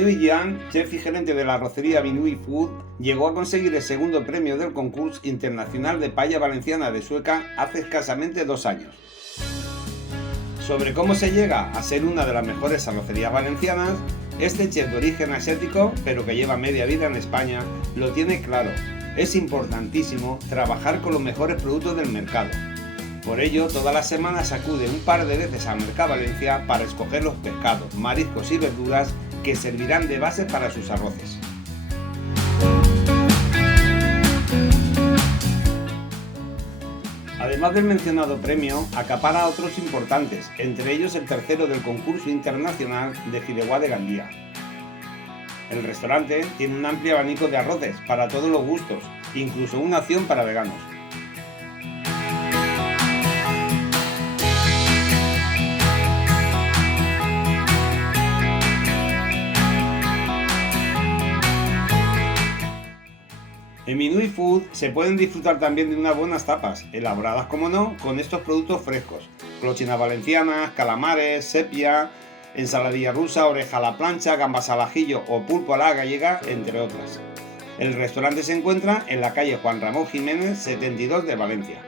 Minui Jian, chef y gerente de la arrocería Minui Food, llegó a conseguir el segundo premio del concurso internacional de paella valenciana de Sueca hace escasamente 2 años. Sobre cómo se llega a ser una de las mejores arrocerías valencianas, este chef de origen asiático, pero que lleva media vida en España, lo tiene claro. Es importantísimo trabajar con los mejores productos del mercado. Por ello, todas las semanas acude un par de veces a Mercavalencia para escoger los pescados, mariscos y verduras que servirán de base para sus arroces. Además del mencionado premio, acapara otros importantes, entre ellos el tercero del concurso internacional de Fideuà de Gandía. El restaurante tiene un amplio abanico de arroces para todos los gustos, incluso una opción para veganos. En Minui Food se pueden disfrutar también de unas buenas tapas, elaboradas como no, con estos productos frescos: clochinas valencianas, calamares, sepia, ensaladilla rusa, oreja a la plancha, gambas al ajillo o pulpo a la gallega, entre otras. El restaurante se encuentra en la calle Juan Ramón Jiménez 72 de Valencia.